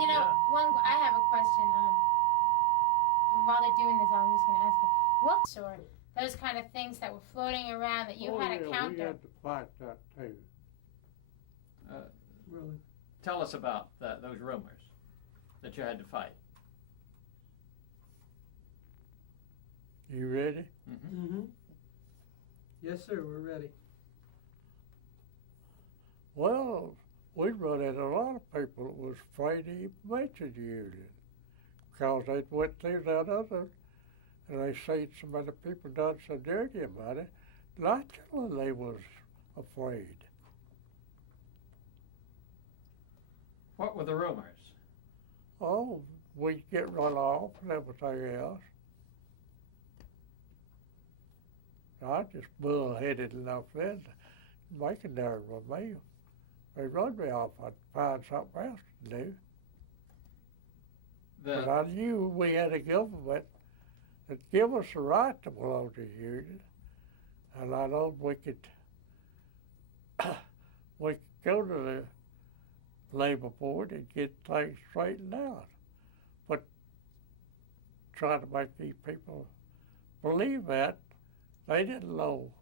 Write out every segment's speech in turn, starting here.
You know, I have a question. While they're doing this, I'm just going to ask you, what sort those kind of things that were floating around that you had to counter? We had to fight that too. Really? Tell us about those rumors that you had to fight. You ready? Mm-hmm. Mm-hmm. Yes, sir, we're ready. Well, we run into a lot of people that was afraid to even mention the union because they went through that other, and they seen some other people done so dirty about it. Naturally, they was afraid. What were the rumors? Oh, we'd get run off and everything else. I just bullheaded enough then to make it there with me. They run me off, I'd find something else to do. But I knew we had a government that give us the right to belong to the union. And I know we could go to the labor board and get things straightened out. But trying to make these people believe that, they didn't know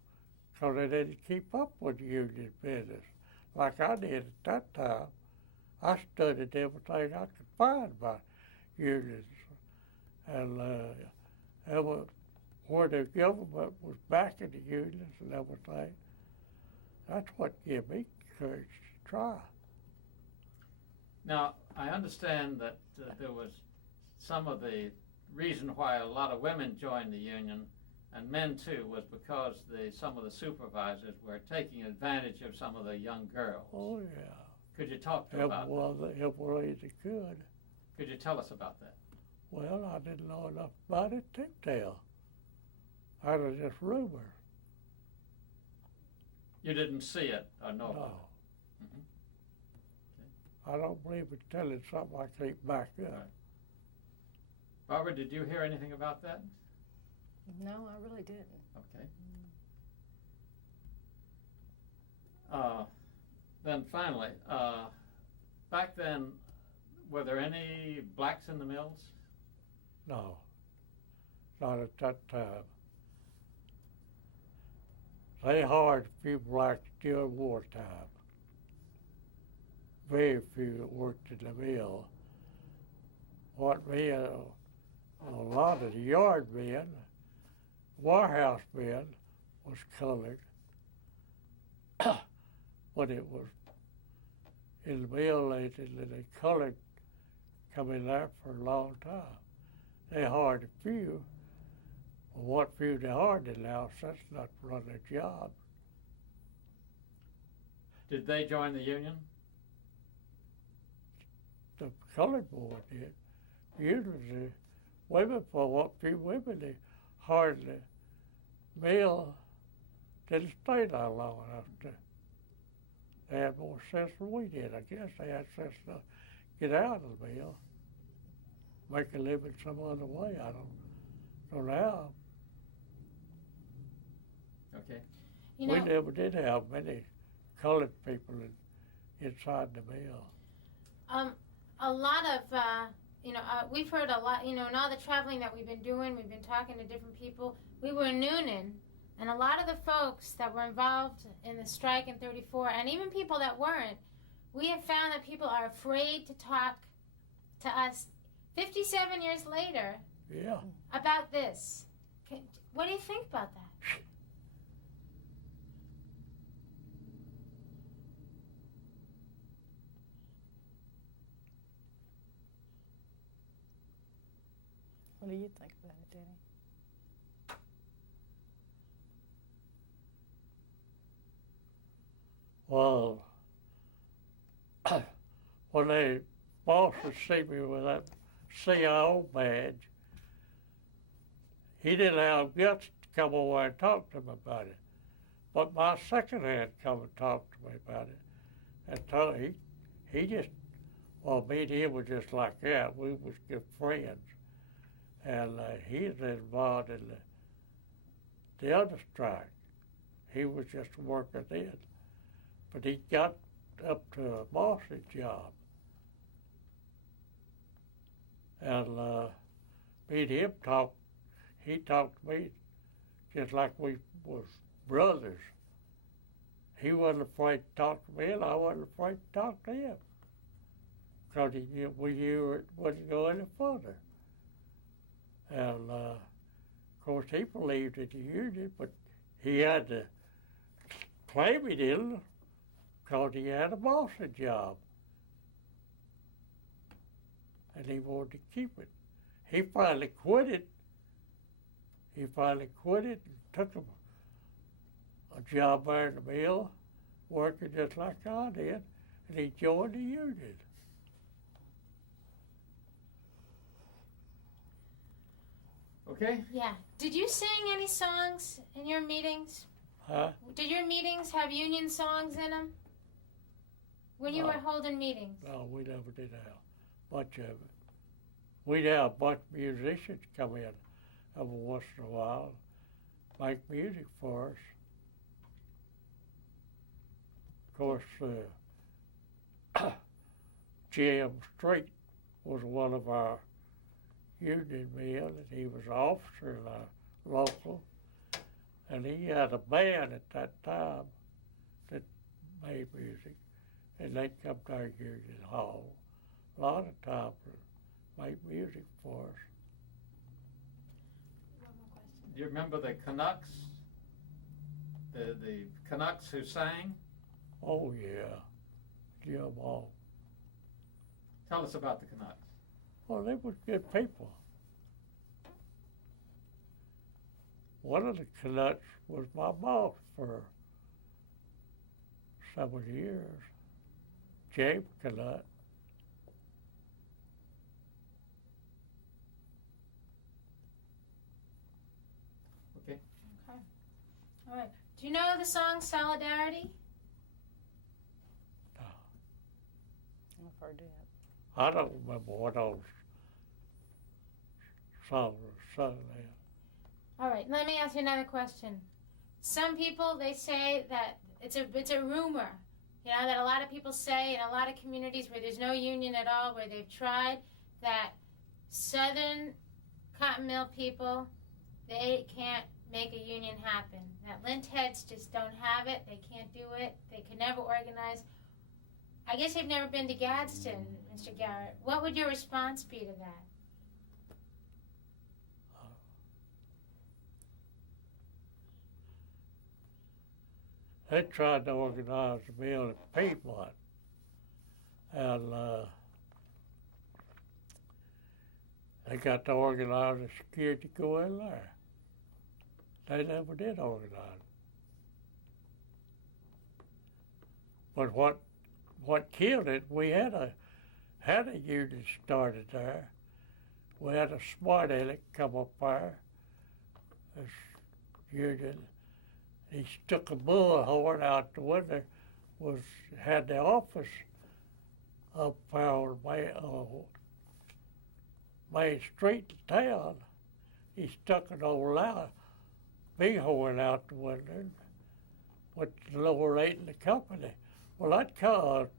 because they didn't keep up with union business like I did at that time. I studied everything I could find about unions and where the government was backing the unions and everything. That's what gave me courage to try. Now, I understand that there was some of the reason why a lot of women joined the union, and men too, was because some of the supervisors were taking advantage of some of the young girls. Oh, yeah. Could you talk to about that? Every way they could. Could you tell us about that? Well, I didn't know enough about it to tell. I was just rumor. You didn't see it or know No. about it? Mm-hmm. I don't believe in telling something I can't back up. Right. Barbara, did you hear anything about that? No, I really didn't. Okay. Then finally, back then, were there any blacks in the mills? No, not at that time. They hired a few blacks during wartime. Very few that worked in the mill. What men, a lot of the yard men, warehouse men was colored. But it was in the mill, they colored come in there for a long time. They hired a few. Well, what few they hired in the house, that's not run their job. Did they join the union? The colored board did. Usually the women, for what few women they hired the mill, didn't stay there long enough to. They had more sense than we did. I guess they had sense to get out of the mill, make a living some other way. I don't know. Okay. You know, We never did have many colored people inside the mill. a lot of, we've heard a lot, in all the traveling that we've been doing, we've been talking to different people. We were in Noonan, and a lot of the folks that were involved in the strike in 34, and even people that weren't, we have found that people are afraid to talk to us 57 years later Yeah. about this. What do you think about that? What do you think about it, Danny? Well, when the bosses see me with that CIO badge, he didn't have guts to come over and talk to me about it. But my second hand come and talked to me about it. And told he just, well, me and him was just like that. We was good friends. And he's involved in the other strike. He was just a worker then. But he got up to a boss's job. And me and him talked. He talked to me just like we was brothers. He wasn't afraid to talk to me, and I wasn't afraid to talk to him. Because we knew it wouldn't go any further. And, of course, he believed in the union, but he had to claim he didn't because he had a bossing job. And he wanted to keep it. He finally quit it. And took a job there in the mill, working just like I did, and he joined the union. Okay? Yeah. Did you sing any songs in your meetings? Huh? Did your meetings have union songs in them? When you No. were holding meetings? No, we never did have much of it. We'd have a bunch of musicians come in every once in a while, make music for us. Of course, Jim Street was one of our union men, and he was an officer in our local, and he had a band at that time that made music, and they'd come to our union hall a lot of times to make music for us. One more question. Do you remember the Canucks? The Canucks who sang? Oh yeah, Jim all. Tell us about the Canucks. Well, they were good people. One of the Canucks was my boss for several years, James Canuck. Okay. Okay. All right. Do you know the song Solidarity? I've heard that. I don't remember what those songs were sung there. All right. Let me ask you another question. Some people, they say that it's a rumor, you know, that a lot of people say in a lot of communities where there's no union at all, where they've tried, that Southern cotton mill people, they can't make a union happen. That lint heads just don't have it. They can't do it. They can never organize. I guess you've never been to Gadsden, Mr. Garrett. What would your response be to that? They tried to organize the mill at Piedmont, and they got to organize the security to go in there. They never did organize. But what killed it, we had a union started there. We had a smart aleck come up there, this union. He stuck a bullhorn out the window, had the office up there on Main Street in town. He stuck an old loud bighorn out the window, with the lower rate in the company. Well, that caused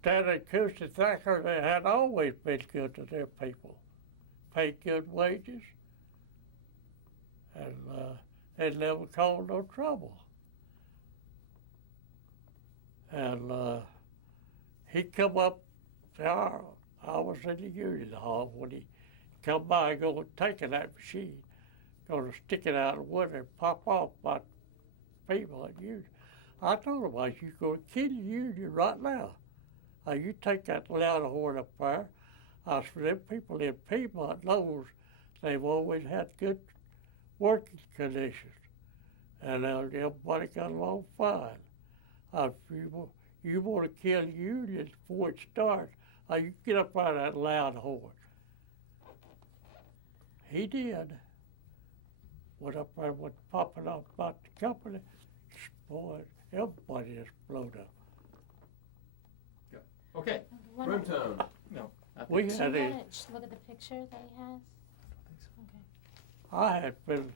Stanley Coast and Thacker, they had always been good to their people, paid good wages, and they never caused no trouble. And he come up there. I was in the union hall when he come by and go taking that machine, going to stick it out the window and pop off by people at union. I told him, I said, you're going to kill the union right now. You take that loud horn up there. I said, them people in Piedmont knows they've always had good working conditions, and everybody got along fine. I said, you want to kill the union before it starts, you get up out of that loud horn. He did. Went up there, went popping off about the company. Boy, everybody just blowed up. Okay. Room tone. No. We Do you had want to look at the picture that he has? Okay. I had been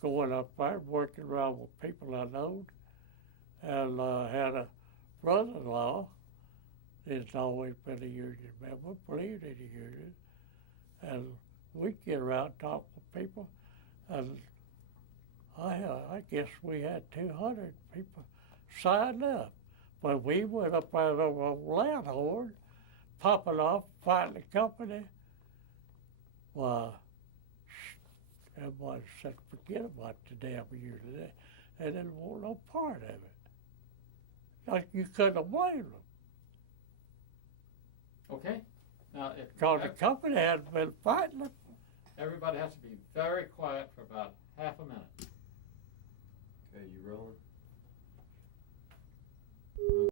going up there, working around with people I knowed, and had a brother-in-law There's always been a union member, believed in the union, and we'd get around and talk to people, and I guess we had 200 people signed up. When we went up there over on Landhorn, popping off, fighting the company, well, everybody said, forget about the damn union. They didn't want no part of it. Like you couldn't have blamed them. Okay. Now, if Because the company had been fighting them. everybody has to be very quiet for about half a minute. Okay, you rolling?